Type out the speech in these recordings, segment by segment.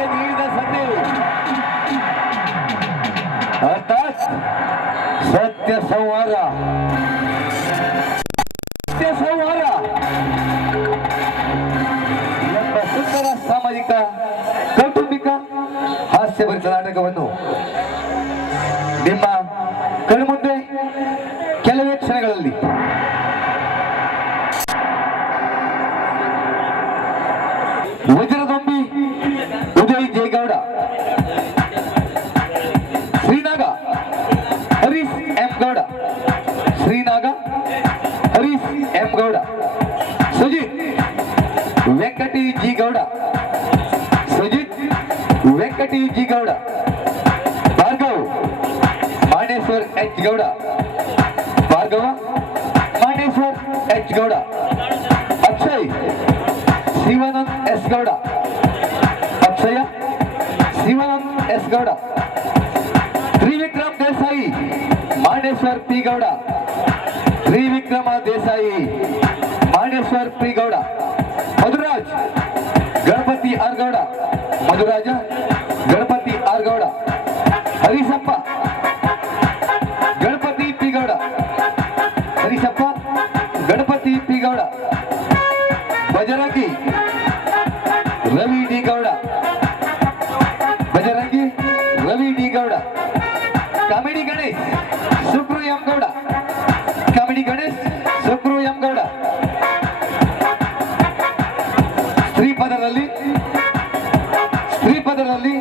ನಿಮಗೆ ನೀಡಿದ ಸಂಧಿ ಅರ್ಥಾತ್ ಸತ್ಯ ಸಂಹಾರ. ಎಂಬ ಸುಂದರ ಸಾಮಾಜಿಕ ಕೌಟುಂಬಿಕ ಹಾಸ್ಯಭರಿತ ನಾಟಕವನ್ನು ನಿಮ್ಮ ಕಣ್ಮುಂದೆ ಕೆಲವೇ ಕ್ಷಣಗಳಲ್ಲಿ ವಜ್ರದೊಂಬಿ Uday Jayagowda, Srinaga Harish M Gowda, Srinaga Harish M Gowda, Sujith Venkati G Gowda, Sujith Venkati G Gowda, Bhargav Maneshwar H Gowda, Bhargava Maneshwar H Gowda, Akshay Shivanand S Gowda, Akshaya Shivanand S Gowda, Trivikram Desai Maneshwar P Gowda, Trivikrama Desai Maneshwar P Gowda, Madhuraj Ganapathi R Gowda, Madhuraja Ganapathi R Gowda, Harisappa Ganapathi P Gowda, Harisappa Ganapathi P Gowda, Bajrangi Ravi D Gowda, Bajrangi Ravi D Gowda, comedy Ganesh Sukru M Gowda, comedy Ganesh Sukru M Gowda, ಸ್ತ್ರೀಪದರಲ್ಲಿ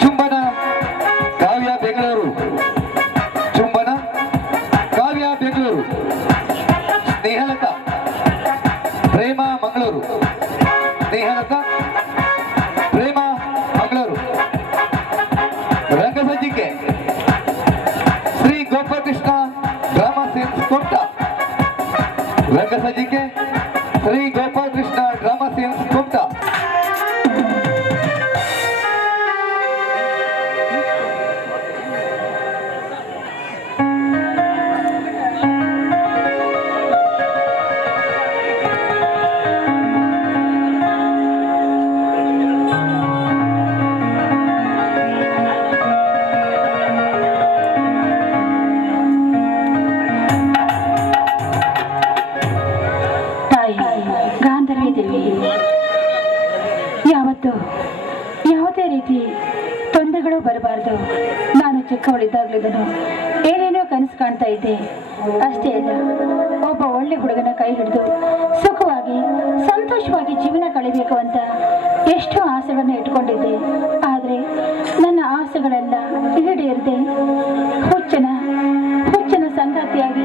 ಚುಂಬನ ಕಾವ್ಯ ಬೆಂಗಳೂರು, ಚುಂಬನ ಕಾವ್ಯ ಬೆಂಗಳೂರು, ಸ್ನೇಹಲತಾ ಪ್ರೇಮ ಮಂಗಳೂರು, ಸ್ನೇಹಲತಾ ಪ್ರೇಮ ಮಂಗಳೂರು, ರಂಗಸಜ್ಜಿಕೆ ಶ್ರೀ ಗೋಪಾಲಕೃಷ್ಣ ಡ್ರಾಮಾ ಸೀನ್ಸ್ ಕೊಟ್ಟ, ರಂಗಸಜ್ಜಿಕೆ ಶ್ರೀ ಗೋಪಾಲಕೃಷ್ಣ ಡ್ರಾಮಾ ಸೀನ್ಸ್ ಕೊಟ್ಟ. ಯಾವುದೇ ರೀತಿ ತೊಂದರೆಗಳು ಬರಬಾರದು. ನಾನು ಚಿಕ್ಕವಳಿದ್ದಾಗಲಿದ್ದನು ಏನೇನೋ ಕನಸು ಕಾಣ್ತಾ ಇದ್ದೆ. ಅಷ್ಟೇ ಅಲ್ಲ, ಒಬ್ಬ ಒಳ್ಳೆ ಹುಡುಗನ ಕೈ ಹಿಡಿದು ಸುಖವಾಗಿ ಸಂತೋಷವಾಗಿ ಜೀವನ ಕಳಿಬೇಕು ಅಂತ ಎಷ್ಟೋ ಆಸೆಗಳನ್ನು ಇಟ್ಕೊಂಡಿದ್ದೆ. ಆದರೆ ನನ್ನ ಆಸೆಗಳೆಲ್ಲ ಈಡೇರದೆ ಹುಚ್ಚನ ಸಂಗಾತಿಯಾಗಿ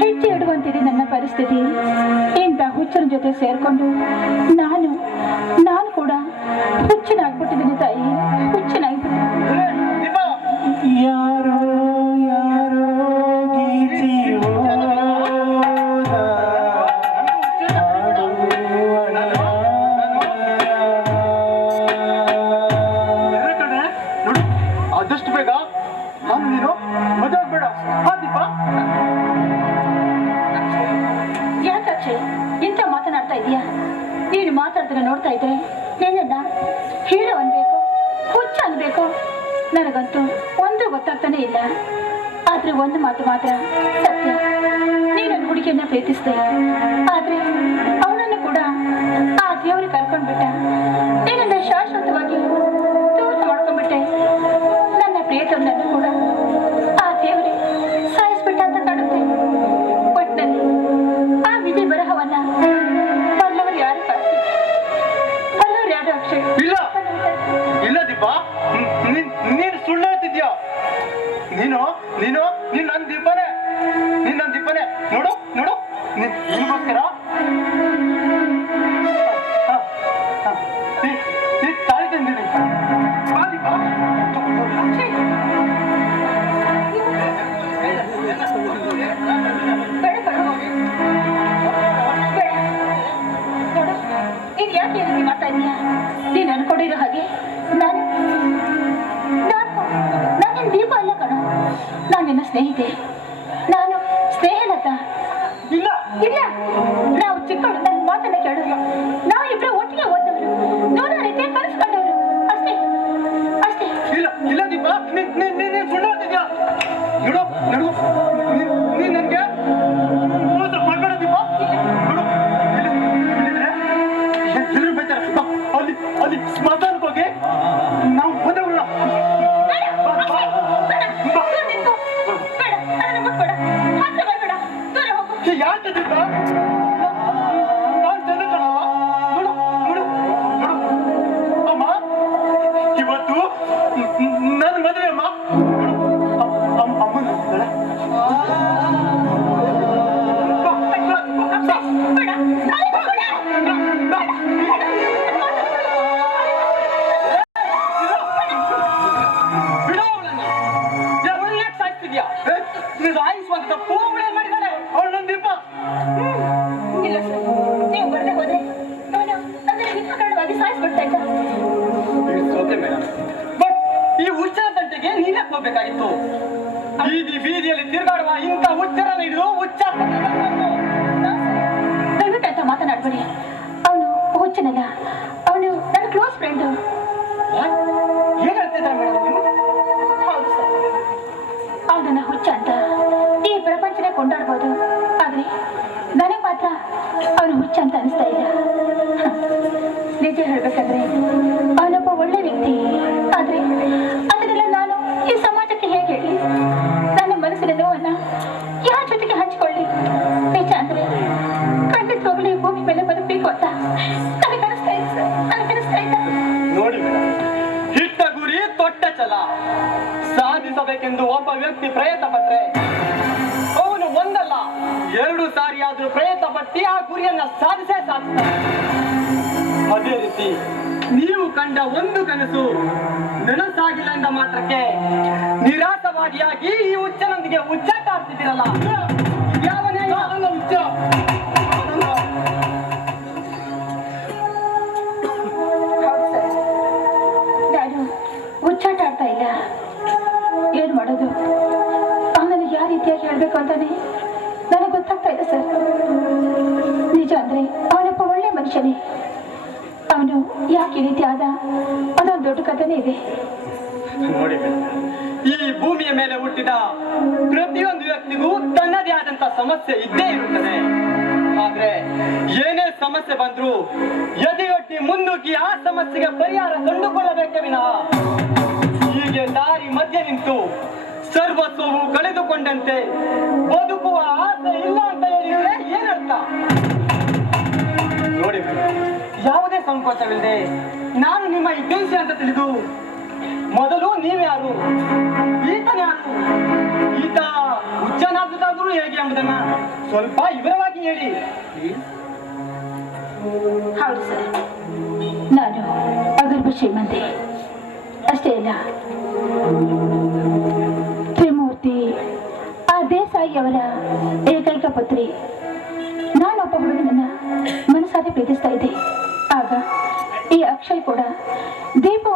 ಹೆಜ್ಜೆ ಇಡುವಂತಿದೆ ನನ್ನ ಪರಿಸ್ಥಿತಿ. ಇಂಥ ಹುಚ್ಚನ ಜೊತೆ ಸೇರ್ಕೊಂಡು ನಾನು ಕೂಡ ಹುಚ್ಚನಾಗ್ಬಿಟ್ಟಿದ್ದೀನಿ ತಾಯಿ, ಹುಚ್ಚನಾಗ್ಬಿಟ್ಟಿದ್ದೀನಿ. ಯಾರೋ ಯಾರೋ ಆದಷ್ಟು ಬೇಗ ನೀನು ಮದುವೆ ಬೇಡ. ಯಾಕೆ ಇಂಥ ಮಾತನಾಡ್ತಾ ಇದೀಯಾ? ನೀನು ಮಾತಾಡ್ತಾರೆ ನೋಡ್ತಾ ಇದ್ರೆ ನಿನ್ನ ಹೀರೋ ಅನ್ಬೇಕು, ಹುಚ್ಚ ಅನ್ಬೇಕು, ನನಗಂತೂ ಒಂದು ಗೊತ್ತಾಗ್ತಾನೆ ಇಲ್ಲ. ಆದ್ರೆ ಒಂದು ಮಾತು ಮಾತ್ರ ಸತ್ಯ, ನೀನೊಂದು ಹುಡುಗಿಯನ್ನ ಪ್ರೀತಿಸಿದೆ. ಆದ್ರೆ ಅವನನ್ನು ಕೂಡ ಆ ದೇವರಿಗೆ ಕರ್ಕೊಂಡ್ಬಿಟ್ಟ. ನೀನನ್ನ ಶಾಶ್ವತವಾಗಿ ದೂರ ಮಾಡ್ಕೊಂಡ್ಬಿಟ್ಟೆ. ನನ್ನ ಪ್ರಿಯತಮನನ್ನು ಕೂಡ ಆ ದೇವರೇ ಸಾಯಿಸ್ಬಿಟ್ಟ ಅಂತ ಕಾಣುತ್ತೆ. ಒಟ್ಟಿನಲ್ಲಿ ಆ ವಿಧಿ ಬರಹವನ್ನ ಬಲ್ಲವರು ಯಾರು ಕಾಡ್ತಾರೆ? ಬಲ್ಲವರು ಯಾರು ಅಕ್ಷಯ್? ಇಲ್ಲ ದೀಪಾ, ನೀನು ಸುಳ್ಳು ಹೇಳ್ತಿದ್ಯಾ? ನೀನು ನನ್ನ ದೀಪನೇ, ನೋಡು ನಿನ್ಗೋಸ್ಕರ ತಾಳಿ ತಂದಿದ್ದೀನಿ. ದೀಪಾ ಇದು ಯಾಕೆ ರೀತಿ ಮಾಡ್ತಾ ಇದೀಯಾ? ನೀನು ಅನ್ಕೊಂಡಿರೋ ಹಾಗೆ ನಾನು ದೀಪ ಅಲ್ಲ ಕಣ. ನಾನು ನಿನ್ನ ಸ್ನೇಹಿತೆ, ನಾನು ಸ್ನೇಹಲತಾ. ಇಲ್ಲ ನಾವು ಚಿಕ್ಕವರು, ನನ್ನ ಮಾತನ್ನ ಕೇಳಿದ್ರು. ನಾವು ಇಬ್ಬರು ಒಟ್ಟಿಗೆ ಓದವರು, ನೂರ ರೀತಿಯ ಕನಸ್ಕೊಂಡವರು. ಮಾಡ್ಕೋಬೇಕಾಗಿತ್ತು. ಬೀದಿಯಲ್ಲಿ ತಿರುಗಾಡುವ ಇಂಥ ಹುಚ್ಚರನ್ನು ಹಿಡಿದು ದಯವಿಟ್ಟು ಅಂತ ಮಾತನಾಡ್ಬೇಡಿ. ಅವನು ಹುಚ್ಚನಲ್ಲ, ಅವನು ನನ್ನ ಕ್ಲೋಸ್ ಫ್ರೆಂಡ್. ಏನ್ ಹೇಳ್ತಿದ್ರ ಮೇಡಮ್ ನೀವು? ಹೌದು ಸರ್, ಅವನನ್ನ ಹುಚ್ಚ ಅಂತ ಈ ಪ್ರಪಂಚನೇ ಕೊಂಡಾಡ್ಬೋದು, ಆದ್ರೆ ನನಗೆ ಮಾತ್ರ ಅವನು ಹುಚ್ಚ ಅಂತ ಅನಿಸ್ತಾ ಇಲ್ಲ. ನಿಜ ಹೇಳ್ಬೇಕಂದ್ರೆ ಅವನೊಬ್ಬ ಒಳ್ಳೆ ವ್ಯಕ್ತಿ, ಆದ್ರೆ ಅದನ್ನೆಲ್ಲ ನಾನು ಈ ಸಮಾಜಕ್ಕೆ ಹೇಗೆ ಹೇಳಿ? ನನ್ನ ಮನಸ್ಸಿನ ನೋವನ್ನ ಯಾರ ಜೊತೆಗೆ ಹಂಚಿಕೊಳ್ಳಿ? ನಿಜ ಅಂದ್ರೆ ಖಂಡಿತವಾಗ್ಲೂ ಈ ಭೂಮಿ ಮೇಲೆ ಬದುಕಬೇಕು ಅಂತ ನನಗನಿಸ್ತಾ ಇದೆ ಸರ್, ನನಗನಿಸ್ತಾ ಇದೆ. ನೋಡಿ ಮೇಡಮ್, ಹಿಟ್ಟ ಗುರಿ ತೊಟ್ಟ ಛಲ ಸಾಧಿಸಬೇಕೆಂದು ಒಬ್ಬ ವ್ಯಕ್ತಿ ಪ್ರಯತ್ನ ಪಟ್ರೆ ಅವನು ಒಂದಲ್ಲ 2 ಸಾರಿ ಆದ್ರೂ ಪ್ರಯತ್ನ ಪಟ್ಟಿ ಆ ಗುರಿಯನ್ನ ಸಾಧಿಸ್ತಾನೆ. ಅದೇ ರೀತಿ ನೀವು ಕಂಡ ಒಂದು ಕನಸು ನನಸಾಗಿಲ್ಲ ಎಂದ ಮಾತ್ರಕ್ಕೆ ನಿರಾಸವಾದಿಯಾಗಿ ಈ ಹುಚ್ಚನೊಂದಿಗೆ ಹುಚ್ಚಾಟ ಆಡ್ತಿದ್ದೀರಲ್ಲ, ಯಾವನೇ ಹುಚ್ಚ? ನಾನು ಹುಚ್ಚಾಟ ಆಡ್ತಾ ಇಲ್ಲ. ಏನ್ ಮಾಡೋದು? ಅವನನ್ನು ಯಾವ ರೀತಿಯಾಗಿ ಹೇಳ್ಬೇಕು ಅಂತಾನೆ ನನಗೆ ಗೊತ್ತಾಗ್ತಾ ಇದೆ ಸರ್. ನಿಜ ಅಂದ್ರೆ ಅವನೊಬ್ಬ ಒಳ್ಳೆ ಮನುಷ್ಯನೇ. ಅವನು ಯಾಕೆ ಈ ರೀತಿ ಆದ ಅದೊಂದು ದೊಡ್ಡ ಕಥೆನೇ ಇದೆ. ನೋಡಿ, ಈ ಭೂಮಿಯ ಮೇಲೆ ಹುಟ್ಟಿದ ಪ್ರತಿಯೊಂದು ವ್ಯಕ್ತಿಗೂ ತನ್ನದೇ ಆದಂತ ಸಮಸ್ಯೆ ಇದ್ದೇ ಇರುತ್ತದೆ. ಆದ್ರೆ ಏನೇ ಸಮಸ್ಯೆ ಬಂದ್ರು ಎದೆಯೊಡ್ಡಿ ಮುನ್ನುಗ್ಗಿ ಆ ಸಮಸ್ಯೆಗೆ ಪರಿಹಾರ ಕಂಡುಕೊಳ್ಳಬೇಕೇ ವಿನಃ ಹೀಗೆ ದಾರಿ ಮಧ್ಯೆ ನಿಂತು ಸರ್ವಸ್ವವು ಕಳೆದುಕೊಂಡಂತೆ ಬದುಕುವ ಆಸೆ ಇಲ್ಲ ಅಂತ ಹೇಳಿದ್ರೆ ಏನರ್ಥ? ನೋಡಿ, ಯಾವುದೇ ಸಂಕೋಚವಿಲ್ಲದೆ ನಾನು ನಿಮ್ಮ ಇದ್ದೇಶಿ ಅಂತ ತಿಳಿದು ಮೊದಲು ನೀವ್ಯಾರು, ಈತನ್ಯಾರು, ಈತ ಹುಚ್ಚನಾದುದಾದ್ರೂ ಹೇಗೆ ಎಂಬುದನ್ನ ಸ್ವಲ್ಪ ವಿವರವಾಗಿ ಹೇಳಿ. ಹೌದು ಸರ್, ನಾನು ಅಗರ್ಭ ಶ್ರೀಮಂತೆ ಅಷ್ಟೇ ಅಲ್ಲ, ತ್ರಿಮೂರ್ತಿ ಆ ದೇಸಾಯಿಯವರ ಏಕೈಕ ಪುತ್ರಿ. ನಾನೊಬ್ಬ ಹುಡುಗನನ್ನ ಮನಸಾರೆ ಪ್ರೀತಿಸ್ತಾ ಇದ್ದೆ. ಆಗ ಈ ಅಕ್ಷಯ್ ಕೂಡ ದೀಪ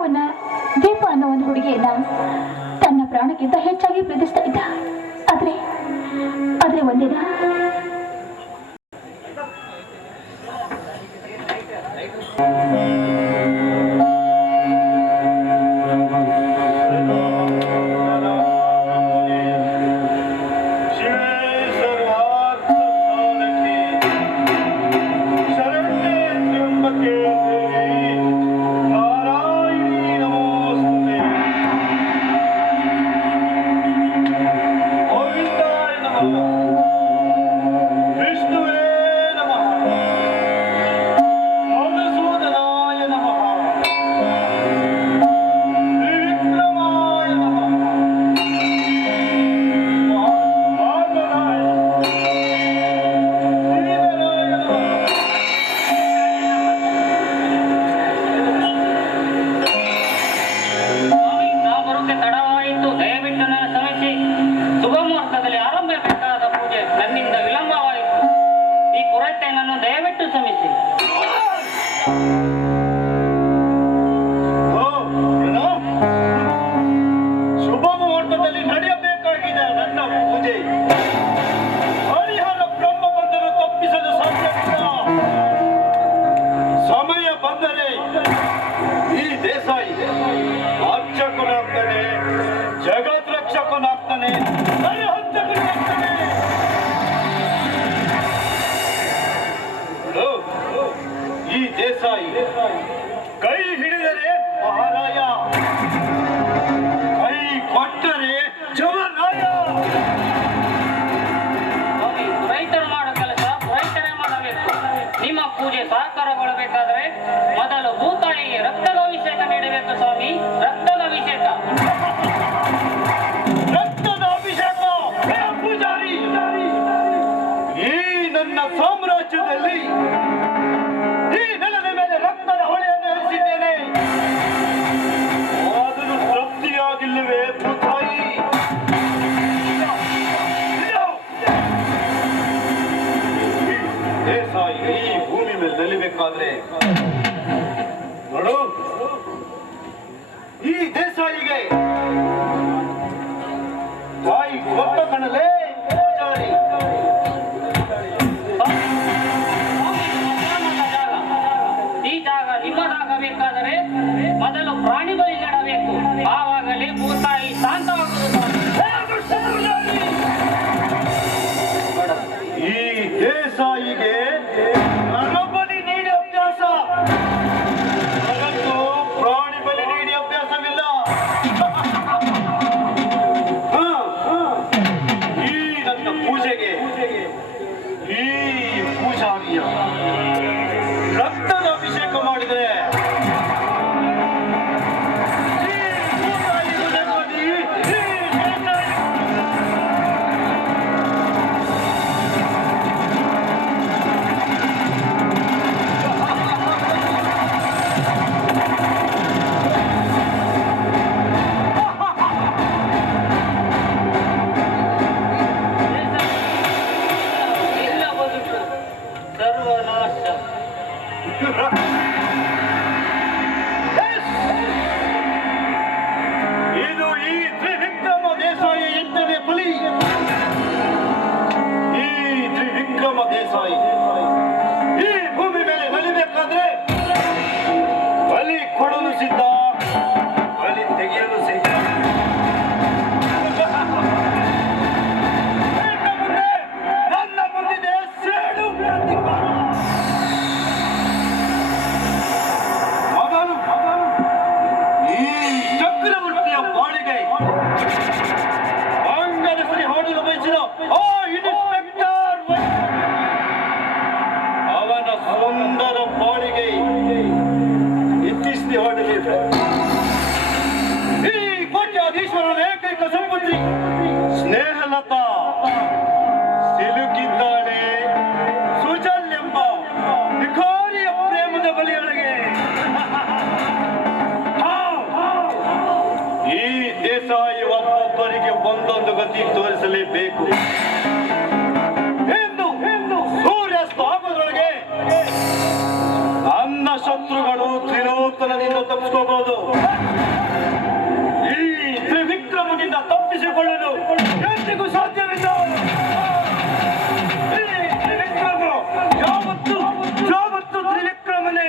ಅನ್ನೋ ಒಂದು ಹುಡುಗಿಯನ್ನ ತನ್ನ ಪ್ರಾಣಕ್ಕಿಂತ ಹೆಚ್ಚಾಗಿ ಪ್ರೀತಿಸ್ತಾ ಇದ್ದ. ಆದ್ರೆ ಒಂದಿನ ಕೈ ಹಿಡಿದರೆ ಮಹಾರಾಯ, ಕೈ ಕೊಟ್ಟರೆ ಜವರಾಯ. ರೈತರು ಮಾಡೋ ಕೆಲಸ ರೈತರೇ ಮಾಡಬೇಕು. ನಿಮ್ಮ ಪೂಜೆ ಸಹಕಾರಗೊಳ್ಳಬೇಕಾದ್ರೆ ಮೊದಲು ಭೂತಾಯಿಗೆ ರಕ್ತದ ಅಭಿಷೇಕ ನೀಡಬೇಕು ಸ್ವಾಮಿ. ರಕ್ತದ ಅಭಿಷೇಕ. ರಕ್ತದ ಅಭಿಷೇಕ? ಪೂಜಾರಿ, ಈ ನನ್ನ ಸಾಮ್ರಾಜ್ಯದಲ್ಲಿ ಈ ನೆಲದ ಮೇಲೆ ರಕ್ತದ ಹೊಳೆಯನ್ನು ಹರಿಸಿದ್ದೇನೆ. ಆದರೂ ತೃಪ್ತಿಯಾಗಿಲ್ಲವೇ ಭೂತಾಯಿ? ದೇಸಾಯಿ ಈ ಭೂಮಿ ಮೇಲೆ ನಿಲ್ಲಬೇಕಾದ್ರೆ ನೋಡು, ಈ ದೇಸಾಯಿಗೆ ಚಕ್ರವರ್ತಿಯ ಬಾಳಿಗೆ ಅಂಗದ ಸರಿ ಹೊಡೆಯಲು ಬಯಸಿದ ಆ ಇನ್ಸ್ಪೆಕ್ಟರ್ ಅವನ ಸುಂದರ ಬಾಳಿಗೆ ಇತ್ತಿಸಿ ಹೊಡೆದಿದೆ. ಈ ಕೋಟ್ಯಾಧೀಶ್ವರನ ಏಕೈಕ ಸಂಪತ್ತಿ ಸ್ನೇಹಲತಾ ಸಿಲುಕಿದ್ದಾಳೆ ಸುಜಲ್ ಎಂಬ ವಿಕಾರಿಯ ಪ್ರೇಮದ ಬಲಿಯೊಳಗೆ. ಈ ದೇಸಾಯಿ ಒಬ್ಬೊಬ್ಬರಿಗೆ ಒಂದೊಂದು ಗತಿ ತೋರಿಸಲೇಬೇಕು. ಇನ್ನು ಸೂರ್ಯಾಸ್ತ ಆಗೋದ್ರೊಳಗೆ ನನ್ನ ಶತ್ರುಗಳು ತ್ರಿಲೋಕನದಿಂದ ತಪ್ಪಿಸ್ಕೋಬಹುದು. ಈ ತ್ರಿವಿಕ್ರಮನಿಂದ ತಪ್ಪಿಸಿಕೊಳ್ಳಲು ಎಂದಿಗೂ ಸಾಧ್ಯವಿಲ್ಲ. ಈ ತ್ರಿವಿಕ್ರಮ ಯಾವತ್ತು ತ್ರಿವಿಕ್ರಮನೇ.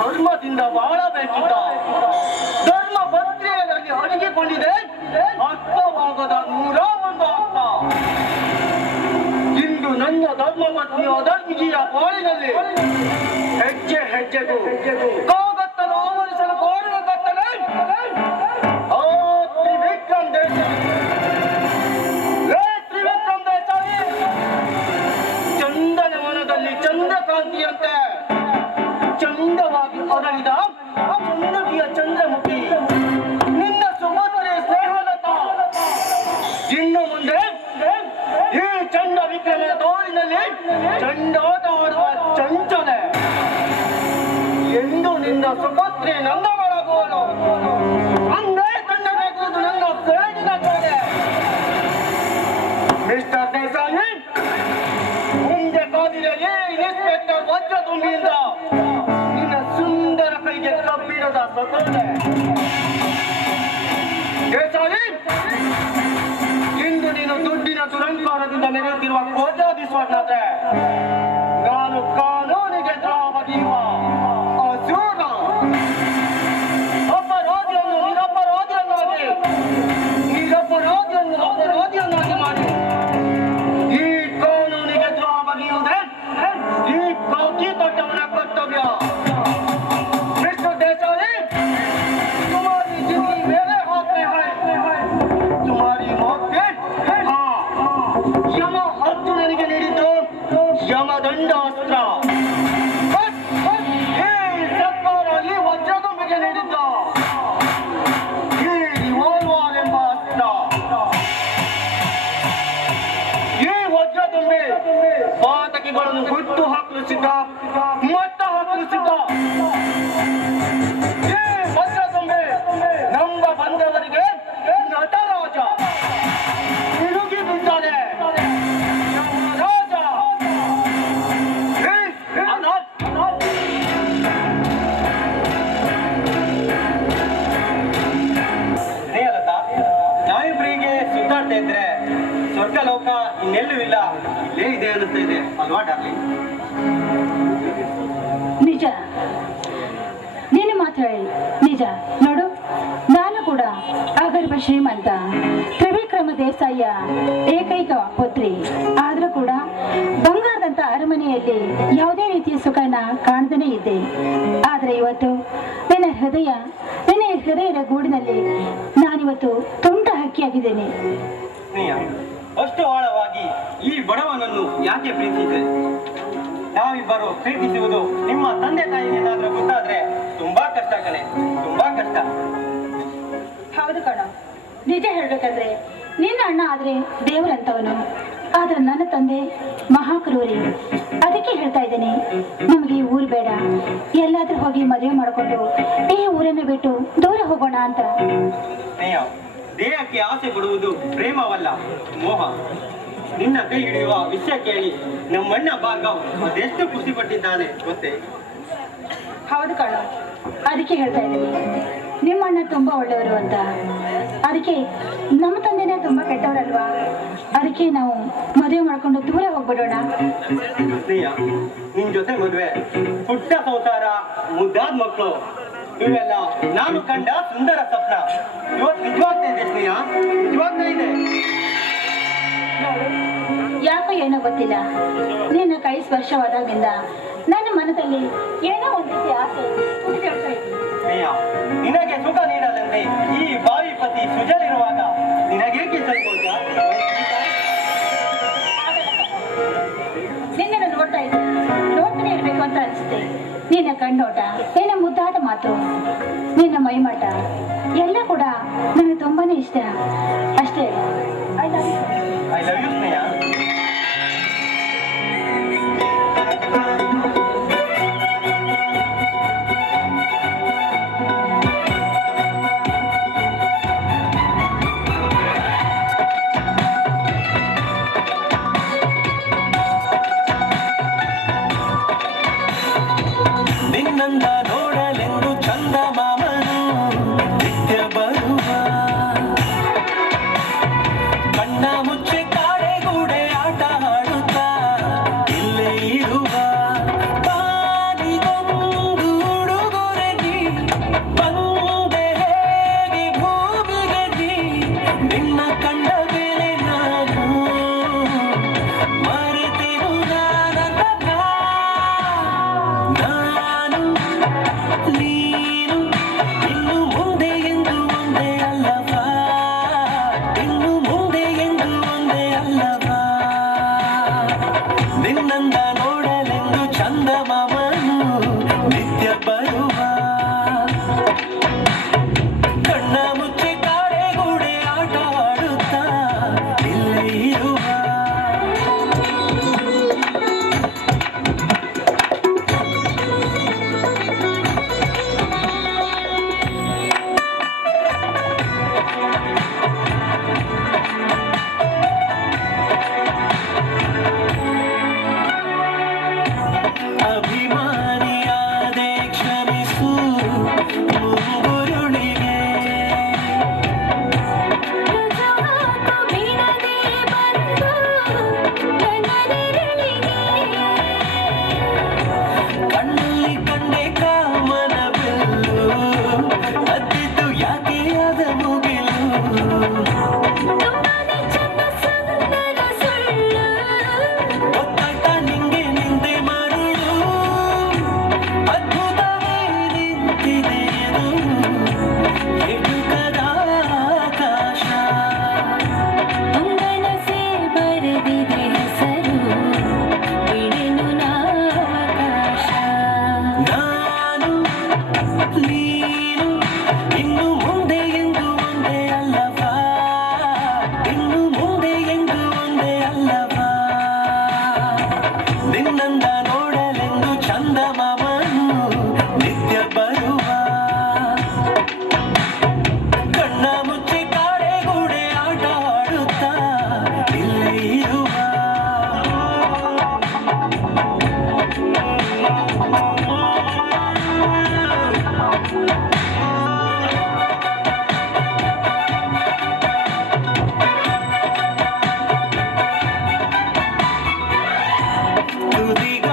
ಧರ್ಮದಿಂದ ಬಾಳಬೇಕಿದ್ದ ಧರ್ಮ ಭದ್ರಿಯಲ್ಲಿ ಅಡಗಿಕೊಂಡಿದೆ ಅರ್ಥವಾಗದ 101 ಅರ್ಥ. ಇಂದು ನನ್ನ ಧರ್ಮ ಪತ್ನಿಯ ಧರ್ಮಿಗಿಯ ಬಾಳಿನಲ್ಲಿ ಹೆಜ್ಜೆ ಹೆಜ್ಜೆಗೂ ಕಾಗತ್ತನ್ನು ಆವರಿಸಲು ಗೋಡಿನ ಕತ್ತಲೆ ಆ ತ್ರಿವಿಕ್ರಮ್ ದೇಸಾಯಿ ಚಂದನ ವನದಲ್ಲಿ ಚಂದ್ರಕಾಂತಿಯಂತೆ ಚಂದವಾಗಿ ಹೊರಳಿದ ಚಂದ್ರಗಿಯ ಚಂದ್ರಮುಖಿ ನಿನ್ನ ಸುಭದ್ರೆ ಸ್ನೇಹಲತಾ. ಇನ್ನು ಮುಂದೆ ಈ ಚಂಡ ವಿಕ್ರಮನ ತೋಳಿನಲ್ಲಿ ಚಂಡಾಟ ಆಡುವ ಚಂಚನೆ ಎಂದು ನಿನ್ನ ಸುಭದ್ರೆ ನಂದವಳಗೋಳು ಅಂದೇ ಕಂಡನಾಗುವುದು ನನ್ನ ಸೇಡಿನ ಕೋಣೆ. ಮಿಸ್ಟರ್ ದೇಸಾಯಿ, ಮುಂದೆ ಕಾದಿರ ಈ ಇನ್ಸ್ಪೆಕ್ಟರ್ ವಜ್ರದುಂಬಿಯಿಂದ ನಿನ್ನ ಸುಂದರ ಕೈಗೆ ಕಬ್ಬಿಣದ ಸತೋಲೆ. ದೇಸಾಯಿ, ಇಂದು ನೀನು ದುಡ್ಡಿನ ದುರಂಕಾರದಿಂದ ಮೆರೆಯುತ್ತಿರುವ ಕೋಟ್ಯಾಧೀಶ್ವರನಾದ್ರೆ ನಾನು ಕಾನೂನಿಗೆ ದ್ರೋಹ ಬಗೆಯುವ ಅಸೂರ. ಅಪರಾಧಿಯನ್ನು ಅಪರಾಧಿಯನ್ನಾಗಿ ಮಾಡಿ ಈ ಕಾನೂನಿಗೆ ದ್ರೋಹ ಬಗೆಯುವುದೇ ಈ ಬಾಕಿ ತೊಟ್ಟವನ ಕರ್ತವ್ಯ. ಮಿಸ್ಟರ್ ದೇಸಾಯಿ, तुम्हारी जिंदगी मेरे हाथ में है, तुम्हारी मौत के यम अर्जुनನಿಗೆ ನೀಡಿದ್ದು ಯಮದಂಡಾಸ್ತ್ರ. ಈ ಸರ್ಕಾರ ಈ ವಜ್ರದುಂಬಿಗೆ ನೀಡಿದ್ದು ಈ ರಿವಾಲ್ವರ್ ಎಂಬ ಅಸ್ತ್ರ. ಈ ವಜ್ರದುಂಬಿ ಪಾತಕಿಗಳನ್ನು ಹುಟ್ಟು ಹಾಕಲು ಸಿದ್ಧ, ಮಟ್ಟ ಹಾಕಲು ಸಿದ್ಧ. ಈ ವಜ್ರದುಂಬಿ ನಂಬ ಬಂದವರಿಗೆ ನಟರಾಜ ತಿರುಗಿ ಬಿದ್ದಾನೆ. ರಾಜ ಸ್ನೇಹಲತಾ, ನಾವಿಬ್ಬರಿಗೆ ಸುತ್ತಾಡ್ತಾ ಇದ್ರೆ ಸ್ವರ್ಗ ಲೋಕ ಇನ್ನೆಲ್ಲೂ ಇಲ್ಲ, ಇಲ್ಲೇ ಇದೆ ಅನ್ನಿಸ್ತಾ ಇದೆ ಅಲ್ವಾ ಡಾರ್ಲಿಂಗ್? ನಿಜ, ನೀನು ಮಾತಾಡಿ ನಿಜ. ನೋಡು, ನಾನು ಕೂಡ ಅಗರ್ಭ ಶ್ರೀಮಂತ ತ್ರಿವಿಕ್ರಮ ದೇಸಾಯಿಯ ಏಕೈಕ ಪುತ್ರಿ. ಆದ್ರೂ ಕೂಡ ಬಂಗಾರದಂತ ಅರಮನೆಯಲ್ಲಿ ಯಾವುದೇ ರೀತಿಯ ಸುಖನ ಕಾಣದೇ ಇದ್ದೆ. ಆದ್ರೆ ಇವತ್ತು ನಿನ್ನ ಹೃದಯದ ಗೂಡಿನಲ್ಲಿ ನಾನಿವತ್ತು ತುಂಟ ಹಕ್ಕಿಯಾಗಿದ್ದೇನೆ. ಅಷ್ಟು ಆಳವಾಗಿ ಈ ಬಡವನನ್ನು ಯಾಕೆ ಪ್ರೀತಿಸಿದೆ? ನಾವಿಬ್ಬರು ಪ್ರೀತಿಸುವುದು ನಿಮ್ಮ ತಂದೆ ತಾಯಿಗೆ ಏನಾದ್ರೂ ಗೊತ್ತಾದ್ರೆ ತುಂಬಾ ಕಷ್ಟ ಕಣೆ, ತುಂಬಾ ಕಷ್ಟ. ಹೌದು ಕಣ, ನಿಜ ಹೇಳ್ಬೇಕಂದ್ರೆ ನಿನ್ನ ಅಣ್ಣ ಆದ್ರೆ ದೇವರಂತವನು, ಆದ್ರೆ ನನ್ನ ತಂದೆ ಮಹಾಕ್ರೂರಿ. ಅದಕ್ಕೆ ಹೇಳ್ತಾ ಇದ್ದೇನೆ, ನಮಗೆ ಈ ಊರು ಬೇಡ, ಎಲ್ಲಾದ್ರೂ ಹೋಗಿ ಮದುವೆ ಮಾಡಿಕೊಂಡು ಈ ಊರನ್ನು ಬಿಟ್ಟು ದೂರ ಹೋಗೋಣ ಅಂತ. ದೇಹಕ್ಕೆ ಆಸೆ ಪಡುವುದು ಪ್ರೇಮವಲ್ಲ, ಮೋಹ. ನಿನ್ನ ಕೈ ಹಿಡಿಯುವ ವಿಷಯ ಕೇಳಿ ನಮ್ಮಣ್ಣ ಭಾರ್ಗವ್ ಅದೆಷ್ಟು ಖುಷಿ ಪಟ್ಟಿದ್ದಾನೆ ಗೊತ್ತೇ? ಹೌದು ಕಣ, ಅದಕ್ಕೆ ಹೇಳ್ತಾ ಇದ್ದೀನಿ ನಿಮ್ಮ ಅಣ್ಣ ತುಂಬಾ ಒಳ್ಳೆಯವರು ಅಂತ. ಅದಕ್ಕೆ ನಮ್ಮ ತಂದೆನೇ ತುಂಬಾ ಕೆಟ್ಟವರಲ್ವಾ, ಅದಕ್ಕೆ ನಾವು ಮದುವೆ ಮಾಡ್ಕೊಂಡು ದೂರ ಹೋಗ್ಬಿಡೋಣ. ನಿನ್ ಜೊತೆ ಮದುವೆ, ಪುಟ್ಟ ಸಂಸಾರ, ಮುದ್ದಾದ ಮಕ್ಕಳು, ಇವೆಲ್ಲ ನಾನು ಕಂಡ ಸುಂದರ ಸ್ವಪ್ನ. ಇವತ್ತು ನಿಜವಾಗ್ತಾ ಇದೆ ಸ್ನೇಹ, ನಿಜವಾಗ್ತಾ ಇದೆ. ಯಾಕೋ ಏನೋ ಗೊತ್ತಿಲ್ಲ, ನಿನ್ನ ಕೈ ಸ್ಪರ್ಶವಾದಾಗಿಂದ ನನ್ನ ಮನದಲ್ಲಿ ಏನೋ ಒಂದು ರೀತಿ ಆಸೆ ಹುಟ್ಟಿಕೊಳ್ತಾ ಇತ್ತು. ನಿನಗೆ ಸುಖ ನೀಡದಂತೆ ಈ ಬಾವಿ ಪತಿ ಸುಜಲಿರುವಾಗ ನಿನಗೇಕೆ ಸಂಕೋಚ? ನಿನ್ನನ್ನು ನೋಡ್ತಾ ಇದ್ದೆ, ನೋಡ್ತಾನೆ ಇರ್ಬೇಕು ಅಂತ ಅನಿಸುತ್ತೆ. ನಿನ್ನ ಕಣ್ಣೋಟ, ನಿನ್ನ ಮುದ್ದಾದ ಮಾತು, ನಿನ್ನ ಮೈಮಾಟ ಎಲ್ಲ ಕೂಡ ನನಗೆ ತುಂಬಾನೇ ಇಷ್ಟ. ಅಷ್ಟೇ, I love you. I love you Sneha. ನಿನ್ನಂದ ನೋಡಲೆಂದು ಚಂದ ಮಾಮನು ನಿತ್ಯ ಬರುವ, ಕಣ್ಣ ಮುಚ್ಚೆ ಕಾಡೆಗೂಡೆ ಆಟ ಆಡುತ್ತಾ ಇಲ್ಲೇ ಇರುವ, ತಾನಿಗೊಂದು ಉಡುಗೊರೆ ನೀ ಬಂದೆ ಹೇಗೆ ಭೂಮಿಗೆ ನೀ, ನಿನ್ನ ಕಂಡ ಮೇಲೆ ನಾನು ಮರೆತೆನು ನಾನು ನೀನು ಇನ್ನು ಮುಂದೆ ಎಂದು ಒಂದೇ ಅಲ್ಲವಾ, ಇನ್ನು ಮುಂದೆ ಎಂದು ಒಂದೇ ಅಲ್ಲವಾ, ನಿನ್ನಂದ ನೋಡಲೆಂದು ಚಂದ ಮಾಮನು ನಿತ್ಯ ಬರುವ, ಕಣ್ಣ ಮುಚ್ಚೆ ಕಾಡೆಗೂಡೆ ಆಟ ಆಡುತ್ತಾ ಇಲ್ಲೇ ಇರುವ. ಅಭಿಮಾನಿಯಾದೆ ಕ್ಷಮಿಸು ಮುಂಗುರುಳಿಗೆ, ಕಣ್ಣಲ್ಲಿ ಕಂಡೆ ಕಾಮನ ಬಿಲ್ಲು, ಅದ್ದಿದ್ದು ಯಾಕೆ ಅದ ಮುಗಿಲು, ಗೊತ್ತಾಯ್ತಾ ನಿಂಗೆ ನಿಂದೆ ಮರುಳು, ಅದ್ಭುತವೇ ನಿಂತಿದೆ ಇದು ಎಟುಕದ ಆಕಾಶ, ಅಂಗನಸೆ ಬರೆದಿದೆ ಹೆಸರು, ಬಿಡೆನು ನಾವಕಾಶ. ನಾನು ನೀನು ಇನ್ನು ಮುಂದೆ ಎಂದು ಒಂದೇ ಅಲ್ಲವಾ, ಇನ್ನು ಮುಂದೆ ಎಂದು ಒಂದೇ ಅಲ್ಲವಾ, ನಿನ್ನಂದ ನೋಡಲೆಂದು ಚಂದ ಮಾಮನು ನಿತ್ಯ ಬರುವ, ಕಣ್ಣ ಮುಚ್ಚೆ ಕಾಡೆಗೂಡೆ ಆಟ ಆಡುತ್ತಾ ಇಲ್ಲೇ ಇರುವ. ತುದಿಗ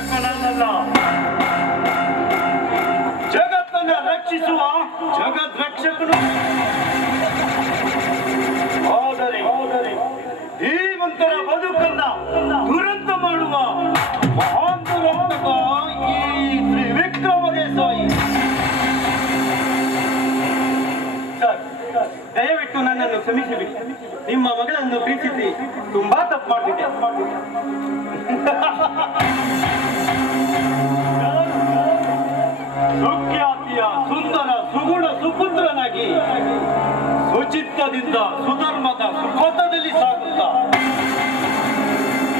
ರಕ್ಷಕನಲ್ಲ, ಜಗತ್ತನ್ನ ರಕ್ಷಿಸುವ ಜಗದ್ ರಕ್ಷಕನು. ಆದರೆ ಧೀಮಂತರ ಬದುಕನ್ನ ದುರಂತ ಮಾಡುವ ಮಹಾನ್ ದುರಂತಕ ಈ ತ್ರಿವಿಕ್ರಮ ದೇಸಾಯಿ. ಸರ್, ದಯವಿಟ್ಟು ನನ್ನನ್ನು ಕ್ಷಮಿಸಿಬಿಡಿ. ನಿಮ್ಮ ಮಗಳನ್ನು ಪ್ರೀತಿಸಿ ತುಂಬಾ ತಪ್ಪು ಮಾಡಿಬಿಟ್ಟೆ. ಸುಖ್ಯಾತಿಯ ಸುಂದರ ಸುಗುಣ ಸುಪುತ್ರನಾಗಿ ಸುಚಿತ್ತದಿಂದ ಸುಧರ್ಮದ ಸುಖದಲ್ಲಿ ಸಾಗುತ್ತಾ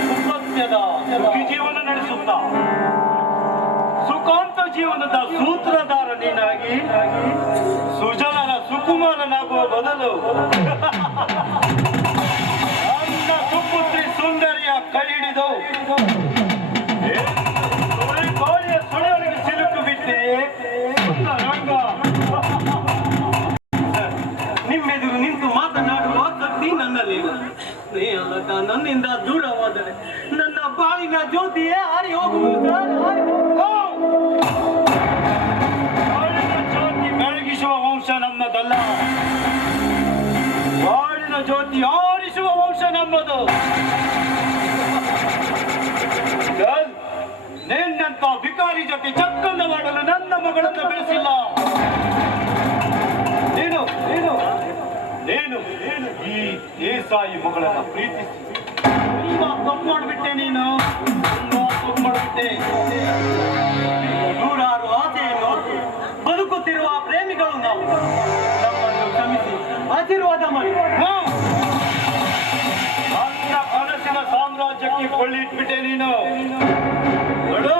ಸುಸತ್ಯದ ಸುಖಿ ಜೀವನ ನಡೆಸುತ್ತಾ ಸುಖಾಂತ ಜೀವನದ ಸೂತ್ರಧಾರ ನೀನಾಗಿ ಸುಜನರ ಸುಕುಮಾರನಾಗುವ ಬದಲು ನನ್ನ ಸುಪುತ್ರಿ ಸುಂದರಿಯ ಕೈ ಹಿಡಿದು ಗಾಳಿಯ ಸೊಳೆಯೊಳಗೆ ಸಿಲುಕು ಬಿಟ್ಟೆ. ರಂಗ, ನಿಮ್ಮೆದುರು ನಿಂತು ಮಾತನಾಡುವ ಶಕ್ತಿ ನನ್ನಲ್ಲಿಲ್ಲ. ನೀ ಅಲ್ಲಕ ನನ್ನಿಂದ ದೂರವಾದರೆ ನನ್ನ ಬಾಳಿನ ಜ್ಯೋತಿಯೇ ಹಾರಿ ಹೋಗುವುದು. ಬಾಳಿನ ಜ್ಯೋತಿ ಬೆಳಗಿಸುವ ವಂಶ ನಮ್ಮದಲ್ಲ, ಬಾಳಿನ ಜ್ಯೋತಿ ಆರಿಸುವ ವಂಶ ನಮ್ಮದು. ನಿನ್ನಂತ ವಿಕಾರಿ ಜೊತೆ ಚಕ್ಕಂದ ಮಾಡಲು ನನ್ನ ಮಗಳನ್ನು ಬೆಳೆಸಿಲ್ಲ. ನೀನು ನೀನು ನೀನು ಈ ದೇಸಾಯಿ ಮಗಳನ್ನ ಪ್ರೀತಿಸಿ ತುಂಬಾ ತಪ್ಪು ಮಾಡಿಬಿಟ್ಟೆ. ನೀನು ತುಂಬಾ ತಪ್ಪು ಮಾಡಿಬಿಟ್ಟೆ. ನೂರಾರು ಆಸೆಯನ್ನು ಬದುಕುತ್ತಿರುವ ಪ್ರೇಮಿಗಳು ನಾವು. ನಮ್ಮನ್ನು ಕ್ಷಮಿಸಿ ಆಶೀರ್ವಾದ ಮಾಡಿ. ನನ್ನ ಕನಸಿನ ಸಾಮ್ರಾಜ್ಯಕ್ಕೆ ಕೊಳ್ಳಿಟ್ಬಿಟ್ಟೆ ನೀನು. ನೋಡು,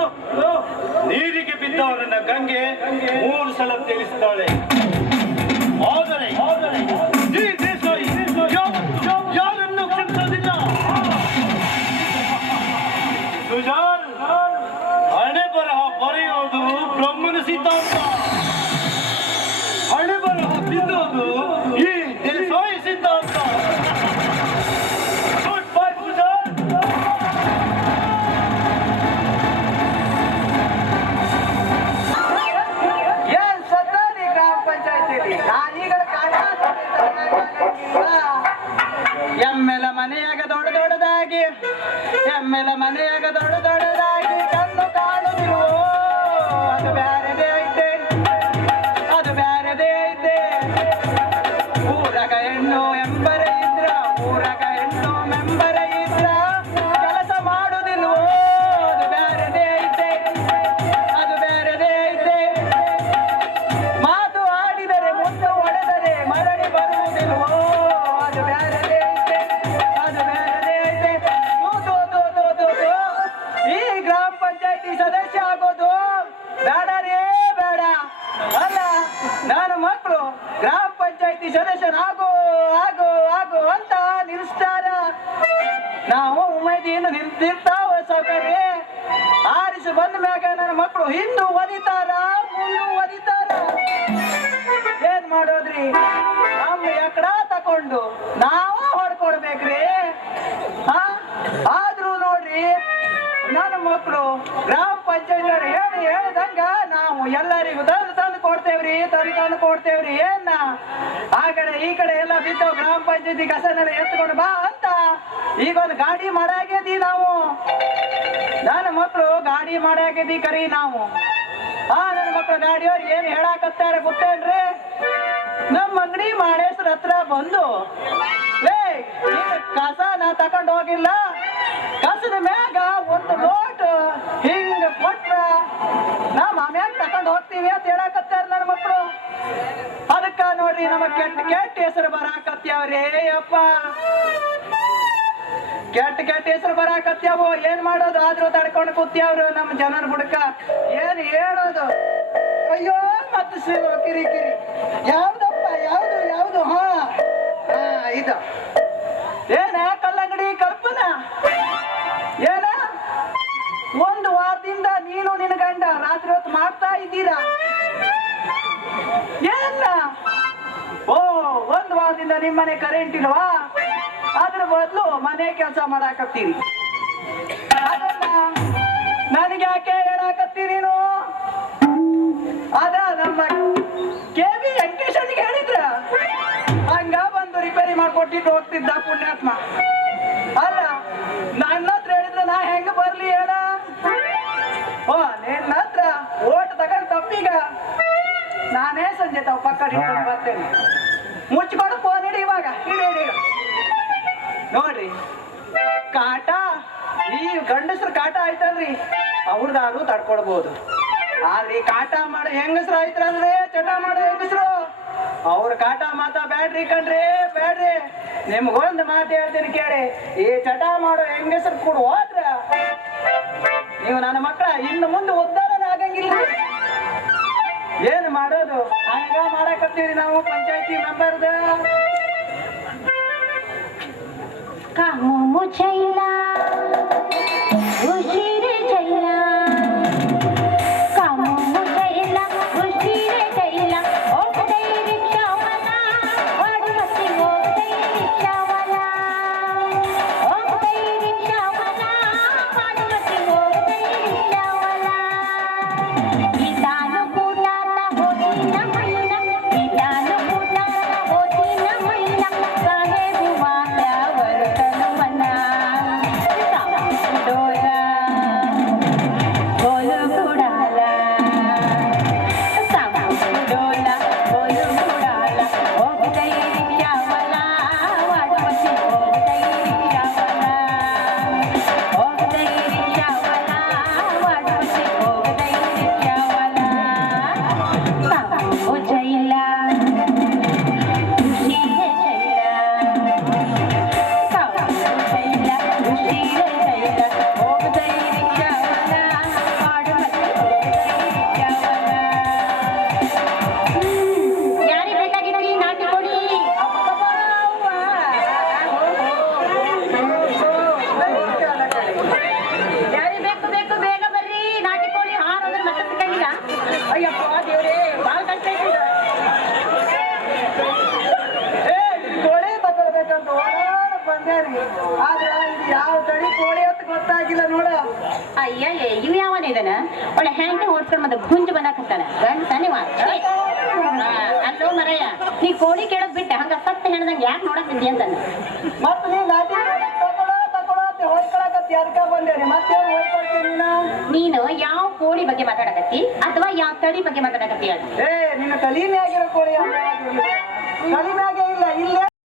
ನೀರಿಗೆ ಬಿದ್ದವರನ್ನ ಗಂಗೆ 3 ಸಲ ತಿಳಿಸ್ತಾಳೆ. ಆದರೆ ಈ ದೇಸಾಯಿ ಯಾರನ್ನು ಕ್ಷಮಿಸೋದಿಲ್ಲ. ಸುಜಾಲ್, ಹಣೆ ಬರಹ ಬರೆಯೋದು ಬ್ರಹ್ಮನ ಸಿದ್ಧಾಂತ, ಹಣೆ ಬರಹ ತಿದ್ದೋದು ಈ ದೇಸಾಯಿ ಸಿದ್ಧಾಂತ. Goodbye, ಸುಜಾಲ್. ಏನ್ ಸತ್ತಾರಿ ಗ್ರಾಮ ಪಂಚಾಯತಿಲಿ ನಾಯಿಗಳ ಕಾಟ ಎಮ್ಮೆಲ ಮನೆಯಾಗ ದೊಡ್ಡದಾಗಿ ಎಮ್ಮೆಲ ಮನೆಯಾಗ ದೊಡ್ಡದಾಗಿ ಕಣ್ಣು ಕಾಣುತ್ತಿರುವೋ ಅದು ಬ್ಯಾರದೇ ಐತೆ, ಅದು ಬ್ಯಾರದೇ ಐತೆ. ಊರಗ ಹೆಣ್ಣು ಎಂಬರ ಇದ್ರ, ಊರಗ ಹೆಣ್ಣು ಮೆಂಬರ ಇದ್ರ ಕೆಲಸ ಮಾಡುದಿಲ್ವೋ ಅದು ಬ್ಯಾರದೇ ಐತೆ, ಅದು ಬ್ಯಾರದೇ ಐತೆ. ಮಾತು ಆಡಿದರೆ ಮುತ್ತು ಒಡೆದರೆ ಮರಳಿ ಬರುವುದಿಲ್ವೋ ಅದು ಬ್ಯಾರದೇ ಐತೆ, ಅದು ಬ್ಯಾರದೇ ಐತೆ. ಈ ಗ್ರಾಮ ಪಂಚಾಯತಿ ಸದಸ್ಯ ಆಗೋದು ಬೇಡ ರೇ ಬೇಡ. ಅಲ್ಲ, ನಾನು ಮಕ್ಕಳು ಗ್ರಾಮ ಪಂಚಾಯತಿ ಸದಸ್ಯನಾಗೋ ಆಗೋ ಆಗೋ ಅಂತ ನಿಲ್ಲಿಸ್ತಾರ. ನಾವು ಉಮೇದಿಯಿಂದ ನಿಂತಿರ್ತಾವ ಸೌಕರ್ಯ. ಆರಿಸಿ ಬಂದ ಮ್ಯಾಗ ನನ್ನ ಮಕ್ಕಳು ಹಿಂದೂ ಒದಿತಾರ, ಮುಂದು ಒದಿತಾರ. ಏನ್ ಮಾಡೋದ್ರಿ? ನಮ್ಮ ಎಕಡ ತಕೊಂಡು ನಾವು ಹೊಡ್ಕೊಡ್ಬೇಕ್ರಿ. ಆದ್ರೂ ನೋಡ್ರಿ, ನನ್ನ ಮಕ್ಕಳು ಗ್ರಾಮ ಪಂಚಾಯತ್ ಹೇಳಿದಂಗ ನಾವು ಎಲ್ಲರಿಗೂ ತಂದು ಕೊಡ್ತೇವ್ರಿ. ಏನ ಆ ಕಡೆ ಈ ಕಡೆ ಎಲ್ಲ ಬಿದ್ದು ಗ್ರಾಮ ಪಂಚಾಯತಿ ಕಸನೆಲ್ಲ ಎತ್ಕೊಂಡು ಬಾ ಅಂತ ಈಗ ಒಂದು ಗಾಡಿ ಮಾಡಾಗ್ಯದಿ ನಾವು. ನನ್ನ ಮಕ್ಕಳು ಗಾಡಿ ಮಾಡಾಗ್ಯದಿ ಕರಿ ನಾವು. ನನ್ನ ಮಕ್ಕಳು ಗಾಡಿಯವ್ರು ಏನ್ ಹೇಳಾಕತ್ತಾರ ಗೊತ್ತೇನ್ರಿ? ನಮ್ಮ ಅಂಗಡಿ ಮಾಳೇಶ್ವರ ಹತ್ರ ಬಂದು ಕಸ ನಾ ತಕೊಂಡು ಹೋಗಿಲ್ಲ, ಕಸದ ಮ್ಯಾಗ ಒಂದು ಲೋಟ್ ಹಿಂಗ ಕೊಟ್ರ ನಾವ್ ಆಮ್ಯಾಗ ತಕೊಂಡು ಹೋಗ್ತೀವಿ ಅಂತ ಹೇಳಾಕತ್ತಾರ ನನ್ನ ಮಕ್ಕಳು. ಅದಕ್ಕ ನೋಡ್ರಿ ನಮಗ್ ಕೆಟ್ಟ ಹೆಸರು ಬರಾಕತ್ಯಾವ್ರಿ. ಅಪ್ಪ, ಕೆಟ್ಟ ಹೆಸರು ಬರಾಕತ್ಯಾವು. ಏನ್ ಮಾಡೋದು? ಆದ್ರೂ ತಡ್ಕೊಂಡು ಕೂತ್ಯಾವ್ರು ನಮ್ಮ ಜನರ ಬುಡಕ. ಏನ್ ಹೇಳೋದು? ಅಯ್ಯೋ, ಮತ್ತೆ ಕಿರಿಕಿರಿ. ಯಾವ್ದಪ್ಪ? ಯಾವ್ದು? ಹಾ ಇದು ಏನ ಕಲ್ಲಂಗಡಿ ಕಲ್ಪನ? ಏನ ಒಂದು ವಾರದಿಂದ ನೀನು ನಿನ್ನ ಗಂಡ ರಾತ್ರಿ ಹೊತ್ತು ಮಾಡ್ತಾ ಇದ್ದೀರಾ? ಏನ? ಓ, ಒಂದು ವಾರದಿಂದ ನಿಮ್ಮನೆ ಕರೆಂಟ್ ಇಲ್ವಾ? ಅದ್ರ ಬದಲು ಮನೆ ಕೆಲಸ ಮಾಡಾಕತ್ತೀರಿ. ಅದನ್ನ ನನಗೆ ಯಾಕೆ ಹೇಳಾಕತ್ತಿ ನೀನು? ಅದ ನಮ್ಮ KB ವೆಂಕಟೇಶನಿಗೆ ಹೇಳಿದ್ರ ಹಂಗ ಬಂದು ರಿಪೇರಿ ಮಾಡ್ಕೊಟ್ಟಿಟ್ಟು ಹೋಗ್ತಿದ್ದ ಪುಣ್ಯಾತ್ಮ. ಅಲ್ಲ ನನ್ನ ಹತ್ರ ಹೇಳಿದ್ರೆ ನಾ ಹೆಂಗ ಬರ್ಲಿ ಹೇಳ? ನಿನ್ನ ಹತ್ರ ಓಟ್ ತಗೊಂಡ್ ತಪ್ಪೀಗ ನಾನೇ ಸಂಜೆ ತಾವು ಪಕ್ಕ ಇಟ್ಕೊಂಡು ಬರ್ತೇನೆ. ಮುಚ್ಕೊಂಡು ಫೋನ್ ಇಡಿ ಇವಾಗ. ಇಡಿ ನೋಡ್ರಿ, ಕಾಟ ಈ ಗಂಡಸ್ರ ಕಾಟ ಆಯ್ತಲ್ರಿ ಅವ್ರದಾದ್ರೂ ತಡ್ಕೊಳ್ಬಹುದು. ಆದ್ರೆ ಕಾಟ ಮಾಡೋ ಹೆಂಗಸ್ರು ಆಯ್ತಂದ್ರೆ ಚಟ ಮಾಡೋ ಹೆಂಗಸ್ರು ಅವ್ರ ಕಾಟ ಮಾತಾ ಬ್ಯಾಡ್ರಿ ಕಣ್ರಿ, ಬ್ಯಾಡ್ರಿ. ನಿಮ್ಗೊಂದು ಮಾತು ಹೇಳ್ತೀನಿ ಕೇಳಿ, ಈ ಚಟ ಮಾಡೋ ಹೆಂಗಸ್ರು ಕೂಡ ಹೋದ್ರ ನೀವು ನನ್ನ ಮಕ್ಕಳ ಇನ್ನು ಮುಂದೆ ಉದ್ಧಾರನ ಆಗಂಗಿಲ್ಲ. ಏನ್ ಮಾಡೋದು? ಹಂಗ ಮಾಡಕತ್ತೀವಿ ನಾವು ಪಂಚಾಯತಿ ಮೆಂಬರ್ದ. Com ಮುಚ್ಚೈಲ Usire ಚೈಲ, com ಮುಚ್ಚೈಲ Usire ಚೈಲ, ಹೋಗದೈ ರಿಕ್ಷಾವಲ ವಾಡುವತ್ತಿ ಹೋಗದೈ ರಿಕ್ಷಾವಲ, ಹೋಗದೈ ರಿಕ್ಷಾವಲ ವಾಡುವತ್ತಿ ಹೋಗದೈ ರಿಕ್ಷಾವಲ. ಇದಾನು ಕೂಟಾಟ ಹೋದಿನ ಮೈನ, ಇದಾನು ಕೂಟಾಟ ಹೋದಿನ ಮೈನ, ಸಾಹೇಬು ಮಾತ ವರುತನು ಮನ ಡೋಲ ಬೋಲು ಗುಡಾಲ, ಡೋಲ ಬೋಲು ಗುಡಾಲ, ಹೋಗದೈ ರಿಕ್ಷಾವಲ ವಾಡುವತ್ತಿ ಹೋಗದೈ ರಿಕ್ಷಾವಲ, ಹೋಗದೈ ರಿಕ್ಷಾವಲ ವಾಡುವತ್ತಿ ಹೋಗದೈ ರಿಕ್ಷಾವಲ. Com ಜೈಲ Usire ಜೈಲ, com ಜೈಲ Usire ಜೈಲ, ಹೋಗದೈ ರಿಕ್ಷಾವಲ ವಾಡುವತ್ತಿ ಹೋಗದೈ ರಿಕ್ಷಾವಲ. ಯಾರಿಗೆ ಬೇಕಾಗಿತ್ತು ನಾಟಿ ಕೊಡಿ? ಯಾರಿಗೆ ಬೇಕು ಬೇಕು ಬೇಗ ಬರ್ರಿ, ನಾಟಿ ಕೋಳಿ ಹಾರು ಅಂದ್ರೆ ಮತ್ತೆ ಸಿಕ್ಕಂಗಿಲ್ಲ. ಅಯ್ಯಪ್ಪ ದೇವ್ರೇ, ಬಾಳ ಕಷ್ಟ ಐತಿ. ಕೋಳಿ ತಗೊಳ್ಬೇಕಂತ ಓಡಾಡ ಬಂದೇರಿ. ಆದ್ರ ಇದು ಯಾವ ತಳಿ ಕೋಳಿ ಅಂತ ಗೊತ್ತಾಗಿಲ್ಲ ನೋಡ. ಅಯ್ಯ ಇವ್ ಯಾವನ ಇದನ ಒಳ್ಳೆ ಹ್ಯಾಂಗೆ ಓಡ್ಸ್ಕೊಂಡ್ ಮತ್ತೆ ಗುಂಜು ಬಂದಾಕತ್ತಾನ ಗಂಟನೆ ಅಲ್ಲೋ ಮರಯ್ಯ, ನೀ ಕೋಳಿ ಕೇಳೋದ್ ಬಿಟ್ಟೆ ಹಂಗ ಸತ್ತ ಹೇಳ್ದಂಗೆ ಯಾಕೆ ನೋಡಕ್ತಿದ್ದಿ ಅಂತ. ಮತ್ತ ನೀ ನಾಟಿ ತಗೊಳ ಅಂತ ಹೊಯ್ಕೊಳಕತ್ತಿ, ಅದಕ್ಕ ಬಂದೇರಿ. ಮತ್ತೇನು ಹೊಯ್ಕೊಳ್ತೀನಿ ನೀನು ಯಾವ ಕೋಳಿ ಬಗ್ಗೆ ಮಾತಾಡಕತ್ತಿ ಅಥವಾ ಯಾವ ತಳಿ ಬಗ್ಗೆ ಮಾತಾಡಕತ್ತಿ? ನಿನ್ನ ತಲಿ ಮ್ಯಾಗಿರೋ ಕೋಳಿ ತಲಿ ಮ್ಯಾಗೆ ಇಲ್ಲ ಇಲ್ಲೇ